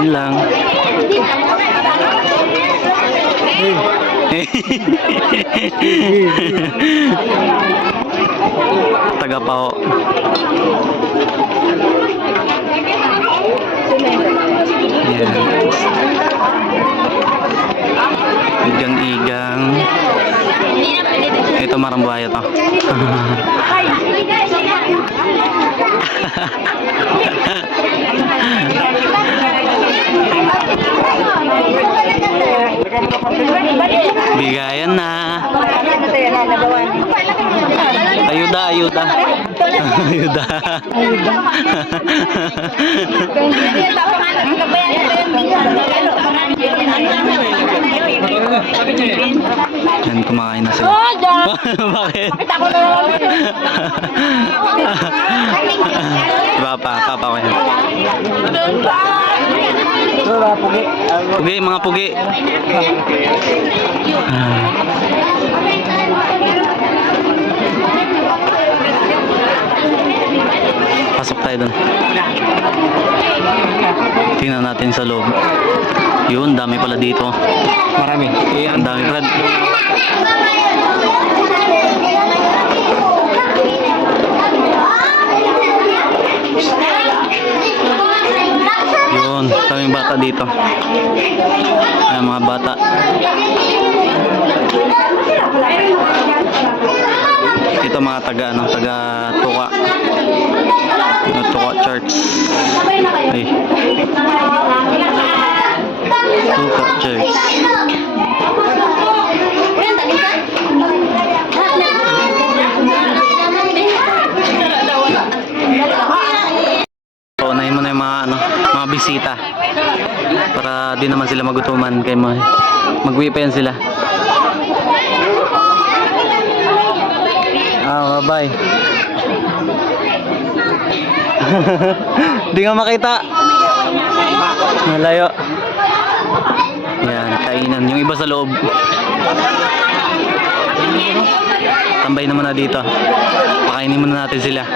Kain lang. Taga pa ho. Yan. Igang-igang. Ito marambuhay ito. Bigayan na. Ayuda, ayuda. Ayuda. Yan, kumakain na sila. Bakit? Papa ko yan. Pugi, mga pugi. Pasok tayo dun. Tingnan natin sa loob. Yun, dami pala dito. Marami. Ang dami pala. Yun, kaming bata dito. Ayan, mga bata. Ito mga taga Tuka. Tuka Church. Ay. Tuka Church. Unahin mo na yung mga bisita para di naman sila magutuman kay mag-weekend sila. Bye. Di nga makita. Malayo. Yan, kainan. Yung iba sa loob. Tambay naman na dito. Pakainin muna natin sila.